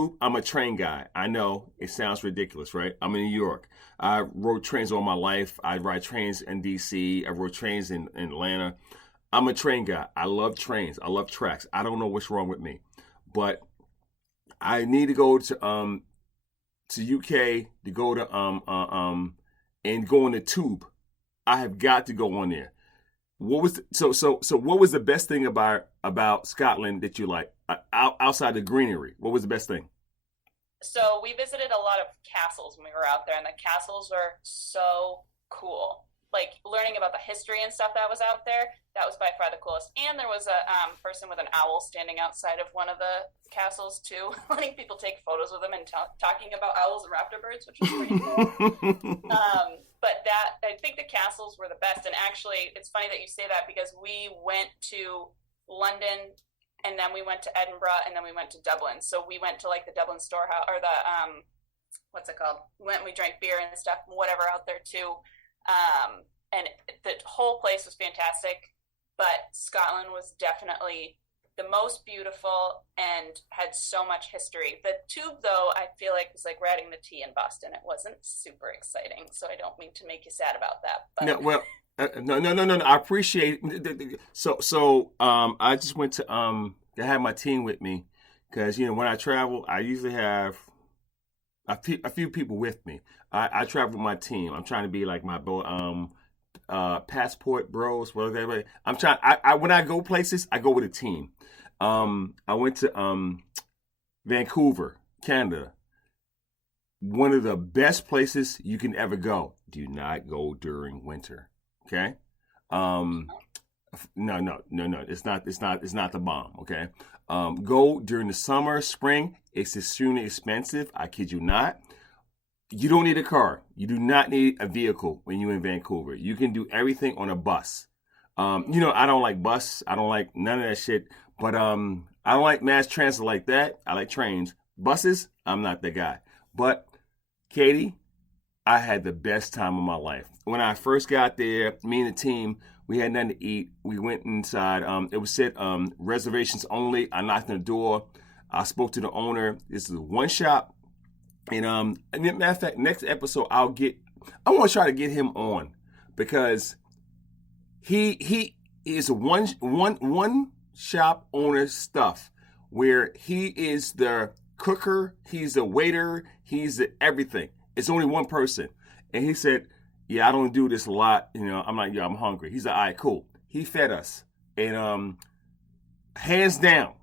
tube, I'm a train guy. I know it sounds ridiculous, right? I'm in New York. I rode trains all my life. I ride trains in DC. I rode trains in Atlanta. I'm a train guy. I love trains. I love tracks. I don't know what's wrong with me, but I need to go to UK to go to and go on the tube. I have got to go on there. What was so? What was the best thing about Scotland that you like outside the greenery? What was the best thing? So we visited a lot of castles when we were out there, and the castles were so cool. Like learning about the history and stuff that was out there, that was by far the coolest. And there was a person with an owl standing outside of one of the castles too, letting people take photos with him and talking about owls and raptor birds, which was pretty cool. But that I think the castles were the best. And actually, it's funny that you say that because we went to London and then we went to Edinburgh and then we went to Dublin. So we went to like the Dublin storehouse or the what's it called? We drank beer and stuff, whatever out there too. And the whole place was fantastic, but Scotland was definitely the most beautiful and had so much history. The tube, though, I feel like was like riding the T in Boston. It wasn't super exciting, so I don't mean to make you sad about that. But... No, well, no. I appreciate. I just went to I had my team with me because when I travel, I usually have a few people with me. I travel with my team. I'm trying to be like my passport bros, whatever. I'm trying. I when I go places, I go with a team. I went to Vancouver, Canada. One of the best places you can ever go. Do not go during winter. Okay. No. It's not the bomb. Okay. Go during the summer, spring. It's extremely expensive. I kid you not. You don't need a car. You do not need a vehicle when you're in Vancouver. You can do everything on a bus. I don't like bus. I don't like none of that shit. But I don't like mass transit like that. I like trains. Buses, I'm not the guy. But Katie, I had the best time of my life. When I first got there, me and the team, we had nothing to eat. We went inside. It was said reservations only. I knocked on the door. I spoke to the owner. This is one shop. And matter of fact, next episode I want to try to get him on because he is a one shop owner stuff where he is the cooker, he's the waiter, he's the everything. It's only one person. And he said, yeah, I don't do this a lot. I'm like, yeah, I'm hungry. He's like, all right, cool. He fed us. And hands down,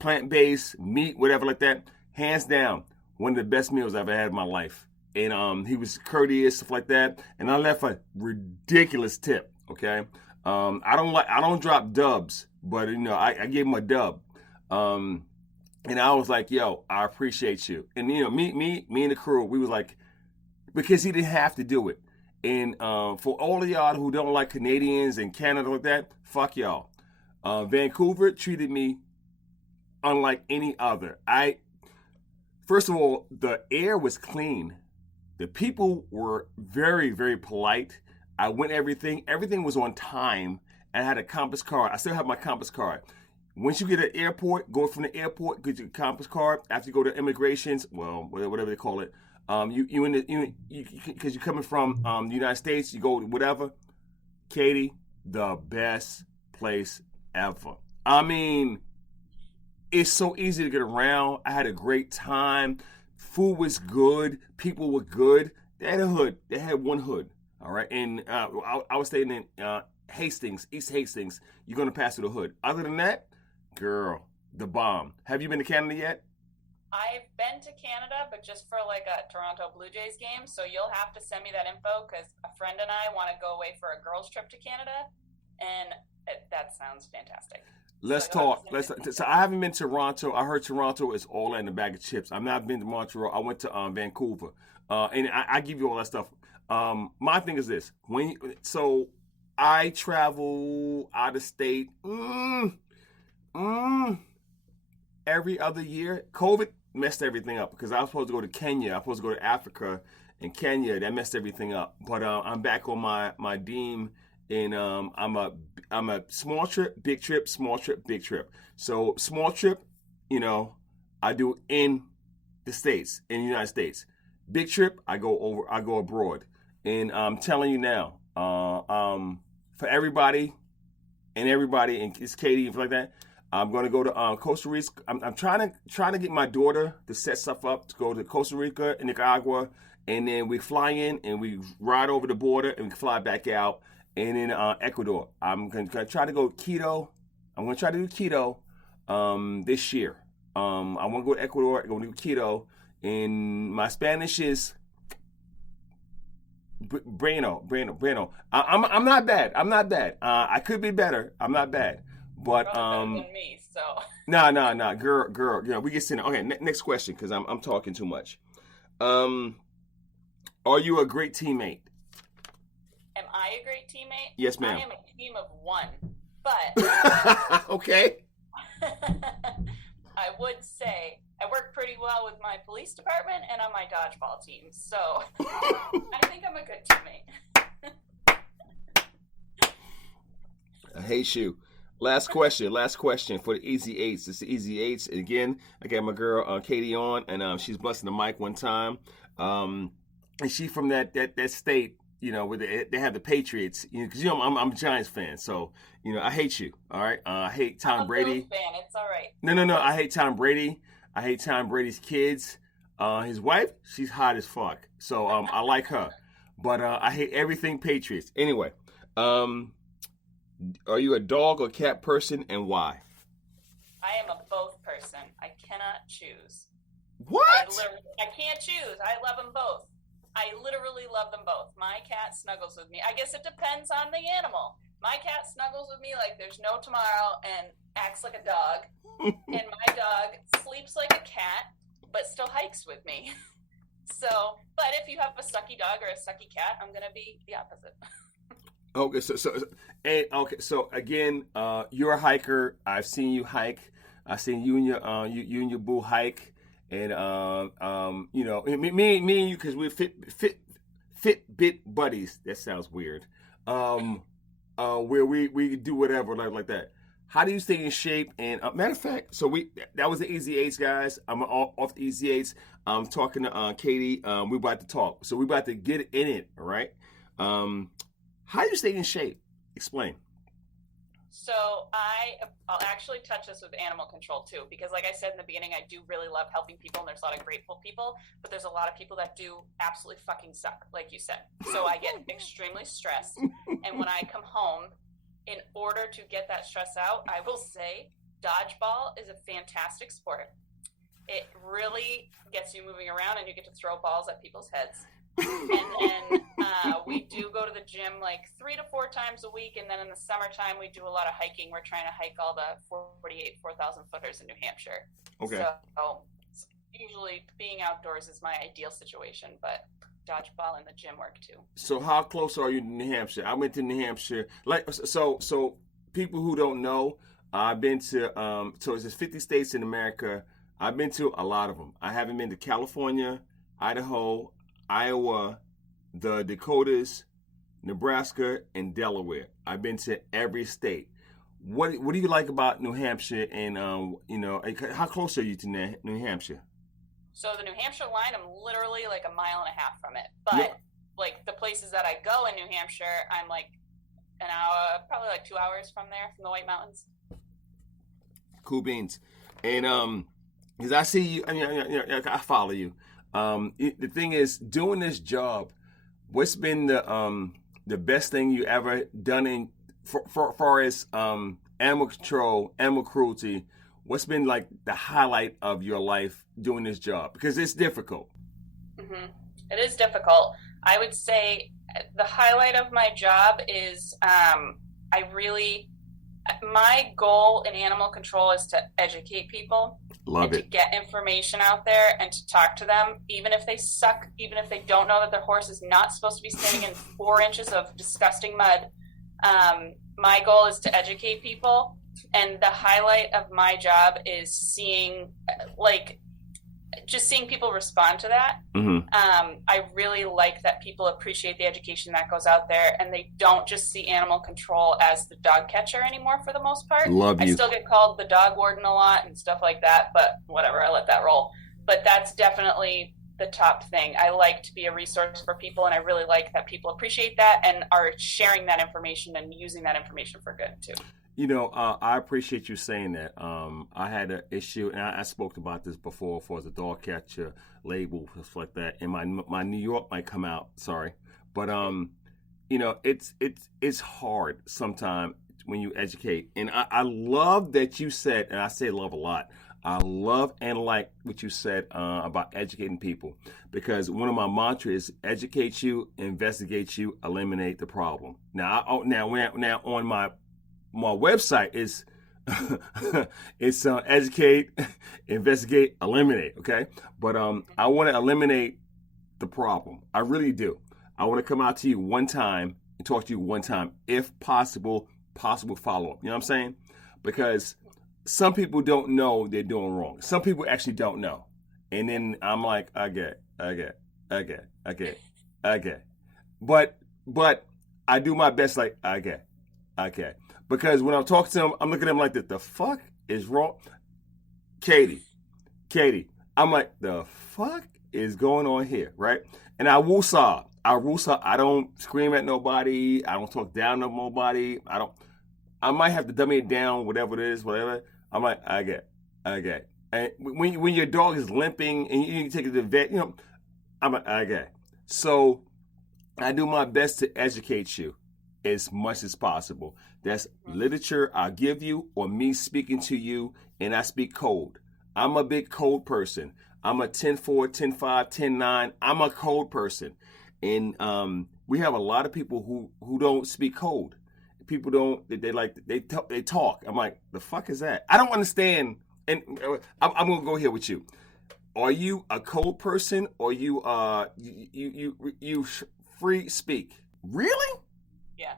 plant-based, meat, whatever like that, hands down, one of the best meals I've ever had in my life. And he was courteous, stuff like that. And I left a ridiculous tip, okay? I don't drop dubs, but I gave him a dub. And I was like, yo, I appreciate you. And me and the crew, we was like, because he didn't have to do it. And for all of y'all who don't like Canadians and Canada like that, fuck y'all. Vancouver treated me unlike any other. First of all, the air was clean. The people were very, very polite. I went everything was on time. And I had a Compass card. I still have my Compass card. Once you get an airport, go from the airport, get your Compass card. After you go to immigrations, well, whatever they call it, because you're coming from the United States, you go to whatever. Katie, the best place ever. I mean, it's so easy to get around. I had a great time. Food was good. People were good. They had a hood. They had one hood. All right. And I was staying in Hastings, East Hastings. You're going to pass through the hood. Other than that, girl, the bomb. Have you been to Canada yet? I've been to Canada, but just for like a Toronto Blue Jays game. So you'll have to send me that info because a friend and I want to go away for a girls' trip to Canada. And that sounds fantastic. Let's talk. So I haven't been to Toronto. I heard Toronto is all in a bag of chips. I've not been to Montreal. I went to Vancouver, and I give you all that stuff. My thing is this: so I travel out of state every other year. COVID messed everything up because I was supposed to go to Kenya. I was supposed to go to Africa, and Kenya that messed everything up. But I'm back on my Deem. And I'm a small trip, big trip, small trip, big trip. So small trip, I do in the States, in the United States. Big trip, I go abroad. And I'm telling you now, for everybody, and it's Katie and like that, I'm going to go to Costa Rica. I'm trying to get my daughter to set stuff up to go to Costa Rica and Nicaragua, and then we fly in and we ride over the border and we fly back out, and then Ecuador. I'm going to try to go keto. I'm going to try to do keto this year. I want to go to Ecuador. I'm going to do keto, and my Spanish is Bueno. I'm not bad. I could be better. I'm not bad. But better than me, so. No, girl. You know, we get sent. Okay, next question, because I'm talking too much. Are you a great teammate? Am I a great teammate? Yes, ma'am. I am a team of one, but okay. I would say I work pretty well with my police department and on my dodgeball team, so I think I'm a good teammate. I hate you. Last question for the Easy Eights. It's the Easy Eights. And again, I got my girl Katie on, and she's busting the mic one time. And she from that state, you know, where they have the Patriots. You know, because I'm a Giants fan, so you know I hate you. All right, I hate Tom Brady. I'm a fan. It's all right. No. I hate Tom Brady. I hate Tom Brady's kids. His wife, she's hot as fuck. So I like her, but I hate everything Patriots. Anyway, are you a dog or cat person, and why? I am a both person. I cannot choose. What? I can't choose. I love them both. I literally love them both. My cat snuggles with me. I guess it depends on the animal. My cat snuggles with me like there's no tomorrow and acts like a dog. And my dog sleeps like a cat, but still hikes with me. So, but if you have a sucky dog or a sucky cat, I'm going to be the opposite. Okay, so again, you're a hiker. I've seen you hike. I've seen you and your boo hike. And you know, me and you, because we're Fitbit buddies. That sounds weird. Where we do whatever like that. How do you stay in shape? And matter of fact, so that was the Easy Eights, guys. I'm off the Easy Eights. I'm talking to Katie. We're about to talk. So we're about to get in it. All right. How do you stay in shape? Explain. So I'll actually touch this with animal control too, because like I said in the beginning, I do really love helping people, and there's a lot of grateful people, but there's a lot of people that do absolutely fucking suck, like you said. So I get extremely stressed, and when I come home, in order to get that stress out, I will say dodgeball is a fantastic sport. It really gets you moving around, and you get to throw balls at people's heads. And then we do go to the gym like 3 to 4 times a week, and then in the summertime we do a lot of hiking. We're trying to hike all the 4,000 footers in New Hampshire. Okay. So usually being outdoors is my ideal situation, but dodgeball and the gym work too. So how close are you to New Hampshire? I went to New Hampshire. So people who don't know, I've been to so it's 50 states in America. I've been to a lot of them. I haven't been to California, Idaho, Iowa, the Dakotas, Nebraska, and Delaware. I've been to every state. What do you like about New Hampshire? And you know, how close are you to New Hampshire? So the New Hampshire line, I'm literally like a mile and a half from it. But like the places that I go in New Hampshire, I'm like an hour, probably like 2 hours from there, from the White Mountains. Cool beans. And because I see you, I follow you. The thing is, doing this job, what's been the best thing you ever done for far as animal control, animal cruelty? What's been like the highlight of your life doing this job? Because it's difficult. Mm-hmm. It is difficult. I would say the highlight of my job is my goal in animal control is to educate people. To get information out there and to talk to them, even if they suck, even if they don't know that their horse is not supposed to be standing in 4 inches of disgusting mud. My goal is to educate people, and the highlight of my job is seeing just seeing people respond to that. Mm-hmm. I really like that people appreciate the education that goes out there, and they don't just see animal control as the dog catcher anymore for the most part. Love you. I still get called the dog warden a lot and stuff like that, but whatever, I let that roll. But that's definitely the top thing. I like to be a resource for people, and I really like that people appreciate that and are sharing that information and using that information for good too. You know, I appreciate you saying that. I had an issue, and I spoke about this before, for the dog catcher label, stuff like that. And my New York might come out, sorry, but you know, it's hard sometimes when you educate. And I love that you said, and I say love a lot. I love and like what you said about educating people, because one of my mantras is educate you, investigate you, eliminate the problem. Now, now on my website is it's educate, investigate, eliminate. Okay, but I want to eliminate the problem. I really do. I want to come out to you one time and talk to you one time, if possible follow up. You know what I'm saying? Because some people don't know they're doing wrong. Some people actually don't know. And then I'm like, okay. But I do my best, like, okay. Because when I'm talking to them, I'm looking at them like, the fuck is wrong? Katie, I'm like, the fuck is going on here, right? And I woosah. I don't scream at nobody. I don't talk down to nobody. I might have to dummy it down, whatever it is, whatever. I'm like, okay. And when your dog is limping and you take it to the vet, you know, I'm like, okay. So I do my best to educate you as much as possible. That's literature I'll give you, or me speaking to you, and I speak code. I'm a big code person. I'm a 10-4, 10-5, 10-9. I'm a code person. And we have a lot of people who don't speak code. People don't, they talk. I'm like, the fuck is that? I don't understand. And I'm going to go here with you. Are you a code person, or you free speak? Really? Yeah.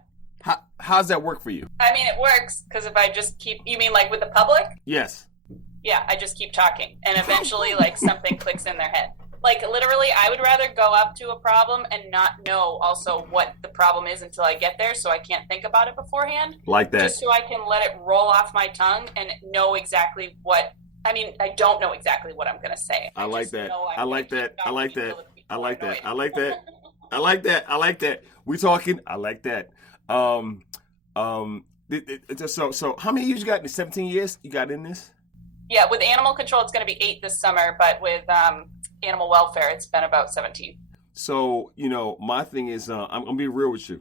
How's that work for you? I mean, it works, because if I just keep, you mean like with the public? Yes. Yeah, I just keep talking, and eventually like something clicks in their head. Like literally, I would rather go up to a problem and not know also what the problem is until I get there, so I can't think about it beforehand. Like that. Just so I can let it roll off my tongue and know exactly what, I mean, I don't know exactly what I'm going to say. I like that. I like that. We talking. I like that. So how many years you got? 17 years you got in this? Yeah, with animal control, it's going to be 8 this summer, but with animal welfare, it's been about 17. So, you know, my thing is, I'm going to be real with you.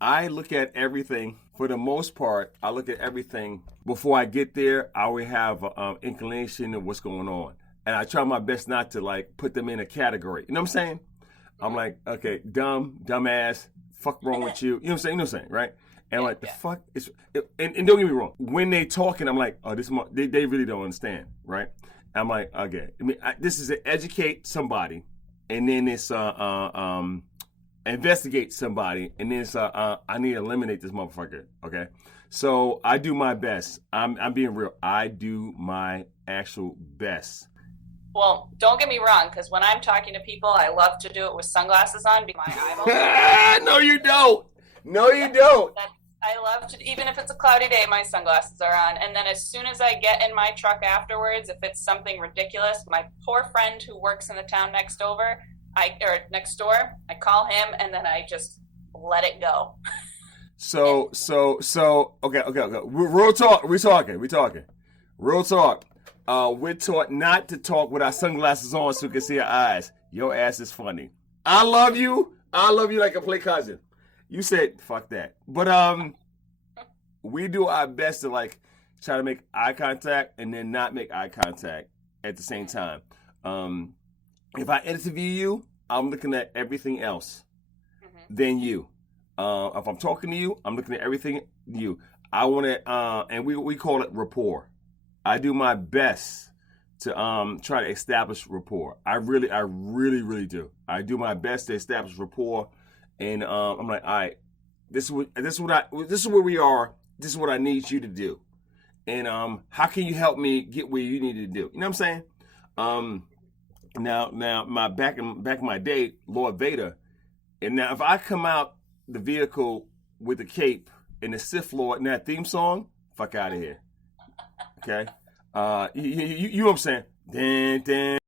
I look at everything, for the most part, I look at everything before I get there. I already have an inclination of what's going on. And I try my best not to, like, put them in a category. You know what I'm saying? I'm like, okay, dumbass, fuck wrong with you. You know what I'm saying, right? And like, the fuck is, and don't get me wrong, when they talking, I'm like, oh, they really don't understand, right? I'm like, okay, I mean, this is to educate somebody, and then it's investigate somebody, and then it's I need to eliminate this motherfucker, okay? So I do my best. I'm being real. I do my actual best. Well, don't get me wrong, because when I'm talking to people, I love to do it with sunglasses on, because my eyeballs. No, you don't. No, you don't. I love to, even if it's a cloudy day, my sunglasses are on. And then as soon as I get in my truck afterwards, if it's something ridiculous, my poor friend who works in the town next door, I call him, and then I just let it go. So, okay. Real talk. We're talking. Real talk. We're taught not to talk with our sunglasses on so we can see our eyes. Your ass is funny. I love you like a play cousin. You said, fuck that. But we do our best to, like, try to make eye contact and then not make eye contact at the same time. If I interview you, I'm looking at everything else than you. If I'm talking to you, I'm looking at everything you. I want to, and we call it rapport. I do my best to try to establish rapport. I really do. I do my best to establish rapport. And I'm like, all right, this is where we are. This is what I need you to do. And how can you help me get where you need to do? You know what I'm saying? Now, my back in my day, Lord Vader, and now if I come out the vehicle with the cape and the Sith Lord in that theme song, fuck out of here. Okay, you know what I'm saying? Dun, dun.